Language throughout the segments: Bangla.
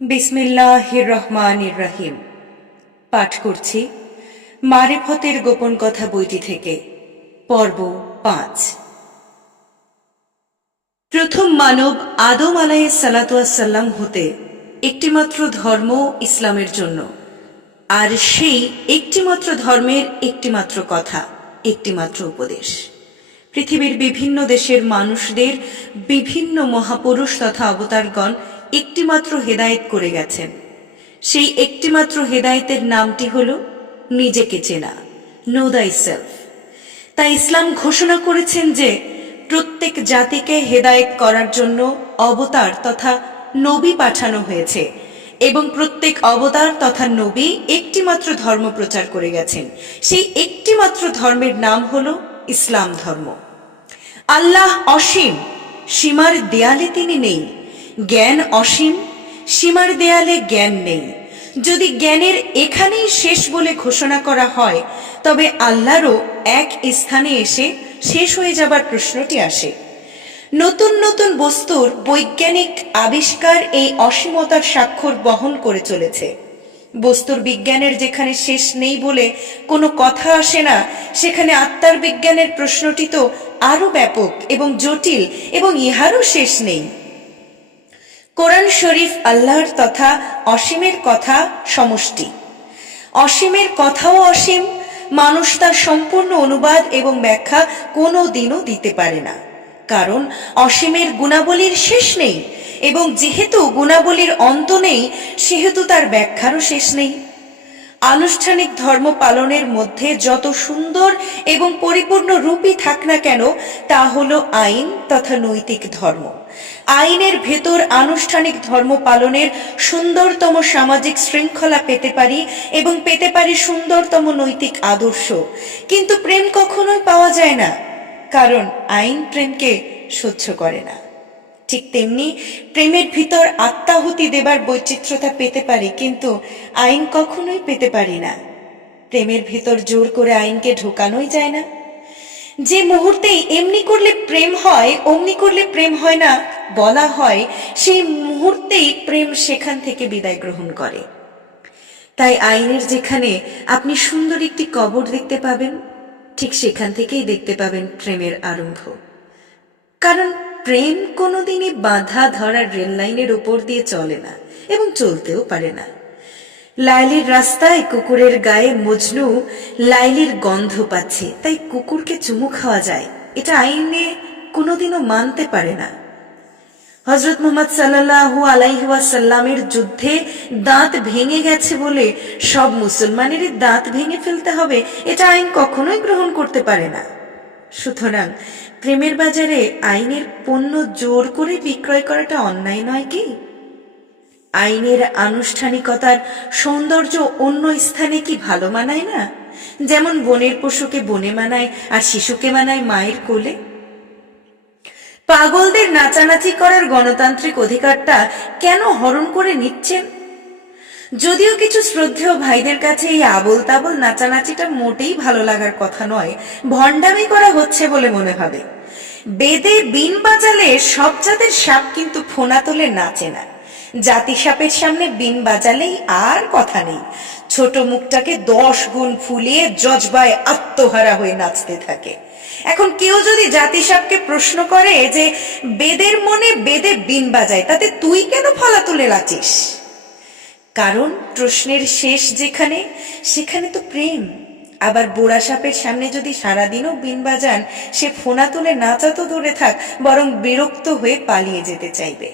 বিসমিল্লাহির রহমানির রহিম। পাঠ করছি মারিফতের গোপন কথা বইটি থেকে, পর্ব ৫। প্রথম মানব আদম আলাইহিস সালাম হতে একটিমাত্র ধর্ম ইসলামের জন্য, আর সেই একটিমাত্র ধর্মের একটিমাত্র কথা, একটিমাত্র উপদেশ। পৃথিবীর বিভিন্ন দেশের মানুষদের বিভিন্ন মহাপুরুষ তথা অবতারগণ একটিমাত্র হেদায়েত করে গেছেন। সেই একটিমাত্র হেদায়েতের নামটি হল নিজেকে চেনা, নো দাই সেলফ। তাই ইসলাম ঘোষণা করেছেন যে প্রত্যেক জাতিকে হেদায়েত করার জন্য অবতার তথা নবী পাঠানো হয়েছে, এবং প্রত্যেক অবতার তথা নবী একটিমাত্র ধর্ম প্রচার করে গেছেন। সেই একটিমাত্র ধর্মের নাম হল ইসলাম ধর্ম। আল্লাহ অসীম, সীমার দেয়ালে তিনি নেই। জ্ঞান অসীম, সীমার দেয়ালে জ্ঞান নেই। যদি জ্ঞানের এখানেই শেষ বলে ঘোষণা করা হয়, তবে আল্লাহরও এক স্থানে এসে শেষ হয়ে যাবার প্রশ্নটি আসে। নতুন নতুন বস্তুর বৈজ্ঞানিক আবিষ্কার এই অসীমতার স্বাক্ষর বহন করে চলেছে। বস্তুর বিজ্ঞানের যেখানে শেষ নেই বলে কোনো কথা আসে না, সেখানে আত্মার বিজ্ঞানের প্রশ্নটি তো আরো ব্যাপক এবং জটিল, এবং ইহারও শেষ নেই। কোরআন শরীফ আল্লাহর তথা অসীমের কথা সমষ্টি। অসীমের কথাও অসীম, মানুষ তার সম্পূর্ণ অনুবাদ এবং ব্যাখ্যা কোনো দিনও দিতে পারে না, কারণ অসীমের গুণাবলীর শেষ নেই, এবং যেহেতু গুণাবলীর অন্ত নেই, সেহেতু তার ব্যাখ্যারও শেষ নেই। আনুষ্ঠানিক ধর্ম পালনের মধ্যে যত সুন্দর এবং পরিপূর্ণ রূপই থাক না কেন, তা হলো আইন তথা নৈতিক ধর্ম। আইনের ভেতর আনুষ্ঠানিক ধর্ম পালনের সুন্দরতম সামাজিক শৃঙ্খলা পেতে পারি, এবং পেতে পারি সুন্দরতম নৈতিক আদর্শ। কিন্তু প্রেম কখনোই পাওয়া যায় না, কারণ আইন প্রেমকে সহ্য করে না। ঠিক তেমনি প্রেমের ভিতর আত্মাহুতি দেবার বৈচিত্র্যতা পেতে পারি, কিন্তু আইন কখনোই পেতে পারি না। প্রেমের ভিতর জোর করে আইনকে ঢোকানোই যায় না। যে মুহূর্তেই এমনি করলে প্রেম হয়, অমনি করলে প্রেম হয় না বলা হয়, সেই মুহূর্তেই প্রেম সেখান থেকে বিদায় গ্রহণ করে। তাই আইনের যেখানে আপনি সুন্দর একটি কবর দেখতে পাবেন, ঠিক সেখান থেকেই দেখতে পাবেন প্রেমের আরম্ভ। কারণ প্রেম কোনোদিনই বাঁধা ধরা রেল লাইনের উপর দিয়ে চলে না, এবং চলতেও পারে না। লাইলির রাস্তায় কুকুরের গায়ে মজনু লাইলির গন্ধ পাচ্ছে, তাই কুকুরকে চুমু খাওয়া যায়, এটা আইনে কোনোদিনও মানতে পারে না। হযরত মুহাম্মদ সাল্লাল্লাহু আলাইহি ওয়াসাল্লামের যুদ্ধে দাঁত ভেঙে গেছে বলে সব মুসলমানেরই দাঁত ভেঙে ফেলতে হবে, এটা আইন কখনোই গ্রহণ করতে পারে না। সুতরাং প্রেমের বাজারে আইনের পণ্য জোর করে বিক্রয় করাটা অন্যায় নয় কি? আইনের আনুষ্ঠানিকতার সৌন্দর্য অন্য স্থানে কি ভালো মানায় না? যেমন বনের পশুকে বনে মানায়, আর শিশুকে মানায় মায়ের কোলে। পাগলদের নাচানাচি করার গণতান্ত্রিক অধিকারটা কেন হরণ করে নিচ্ছেন? যদিও কিছু শ্রদ্ধেয় ভাইদের কাছে এই আবোল তাবোল নাচানাচিটা মোটেই ভালো লাগার কথা নয়, ভণ্ডামি করা হচ্ছে বলে মনে হবে। বেদে বিন বাজালে সব জাতের সাপ কিন্তু ফোনা তোলে নাচে না। জাতি সাপের সামনে বিন বাজালেই আর কথা নেই, ছোট মুখটাকে 10 গুণ ফুলিয়ে জজবায় আত্মহারা হয়ে নাচতে থাকে। এখন কেউ যদি জাতি সাপকে প্রশ্ন করে যে বেদের মনে বেদে বিন বাজায়, তাতে তুই কেন ফলা তুলে নাচিস? কারণ প্রশ্নের শেষ যেখানে, সেখানে তো প্রেম। আবার বুড়া সাপের সামনে যদি সারাদিনও বিন বাজান, সে ফোনা তুলে নাচা তো দূরে থাক, বরং বিরক্ত হয়ে পালিয়ে যেতে চাইবে।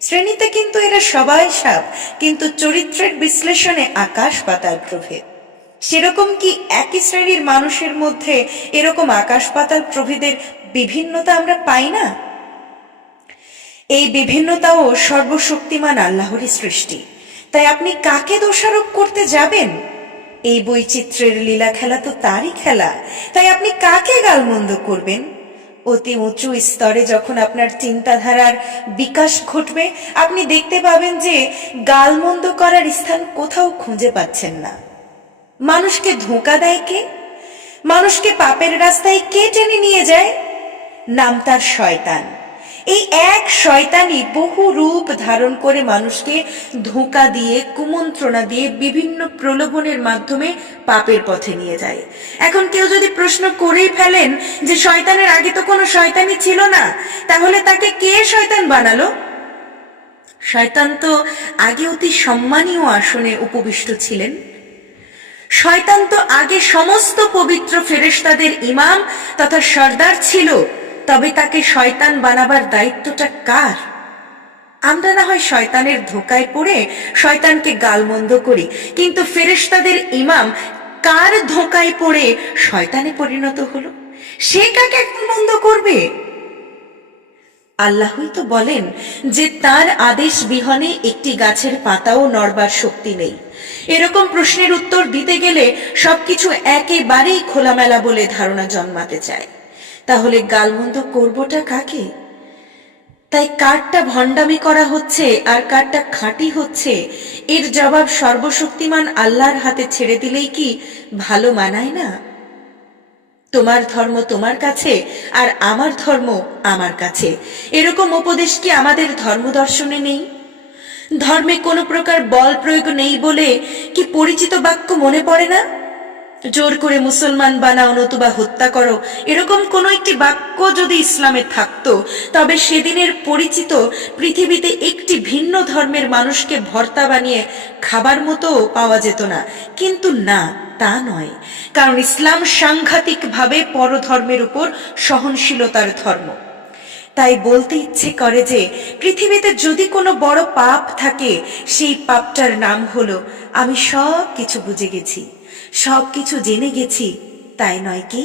শ্রেণীতে কিন্তু এরা সবাই সাপ, কিন্তু চরিত্রের বিশ্লেষণে আকাশ পাতাল প্রভেদ। সেরকম কি একই শ্রেণীর মানুষের মধ্যে এরকম আকাশ পাতাল প্রভেদের বিভিন্নতা আমরা পাই না? এই বিভিন্নতাও সর্বশক্তিমান আল্লাহরই সৃষ্টি। তাই আপনি কাকে দোষারোপ করতে যাবেন? এই বৈচিত্র্যের লীলা খেলা তো তারই খেলা, তাই আপনি কাকে গালমন্দ করবেন? অতি উঁচু স্তরে যখন আপনার চিন্তাধারার বিকাশ ঘটবে, আপনি দেখতে পাবেন যে গালমন্দ করার স্থান কোথাও খুঁজে পাচ্ছেন না। মানুষকে ধোঁকা দেয় কে? মানুষকে পাপের রাস্তায় কে টেনে নিয়ে যায়? নাম তার শয়তান। এই এক শয়তানি বহু রূপ ধারণ করে মানুষকে ধোঁকা দিয়ে, কুমন্ত্রণা দিয়ে, বিভিন্ন প্রলোভনের মাধ্যমে পাপের পথে নিয়ে যায়। এখন কেউ যদি প্রশ্ন করেই ফেলেন যে শয়তানের আগে তো কোনো শয়তানি ছিল না, তাহলে তাকে কে শয়তান বানালো? শয়তান তো আগে অতি সম্মানীয় আসনে উপবিষ্ট ছিলেন। শয়তান তো আগে সমস্ত পবিত্র ফেরেশতাদের ইমাম তথা সর্দার ছিল। তবে তাকে শয়তান বানাবার দায়িত্বটা কার? আমরা না হয় শয়তানের ধোকায় পড়ে শয়তানকে গালমন্দ করি, কিন্তু ফেরেশতাদের ইমাম কার ধোকায় পড়ে শয়তানে পরিণত হলো? সে কাকে মন্দ করবে? আল্লাহই তো বলেন যে তার আদেশ বিহনে একটি গাছের পাতাও নড়বার শক্তি নেই। এরকম প্রশ্নের উত্তর দিতে গেলে সবকিছু একেবারেই খোলামেলা বলে ধারণা জন্মাতে চায়। তাহলে গালমন্দ করবোটা কাকে? তাই কারটা ভণ্ডামি করা হচ্ছে আর কারটা খাঁটি হচ্ছে, এর জবাব সর্বশক্তিমান আল্লাহর হাতে ছেড়ে দিলেই কি ভালো মানায় না? তোমার ধর্ম তোমার কাছে আর আমার ধর্ম আমার কাছে, এরকম উপদেশ কি আমাদের ধর্মদর্শনে নেই? ধর্মে কোনো প্রকার বল প্রয়োগ নেই বলে কি পরিচিত বাক্য মনে পড়ে না? জোর করে মুসলমান বানাও নতুবা হত্যা করো, এরকম কোনো একটি বাক্য যদি ইসলামে থাকতো, তবে সেদিনের পরিচিত পৃথিবীতে একটি ভিন্ন ধর্মের মানুষকে ভর্তা বানিয়ে খাবার মতো পাওয়া যেত না। কিন্তু না, তা নয়, কারণ ইসলাম সাংঘাতিকভাবে পরধর্মের উপর সহনশীলতার ধর্ম। তাই বলতে ইচ্ছে করে যে পৃথিবীতে যদি কোনো বড় পাপ থাকে, সেই পাপটার নাম হলো আমি সব কিছু বুঝে গেছি, সব কিছু জেনে গেছি, তাই নয় কি?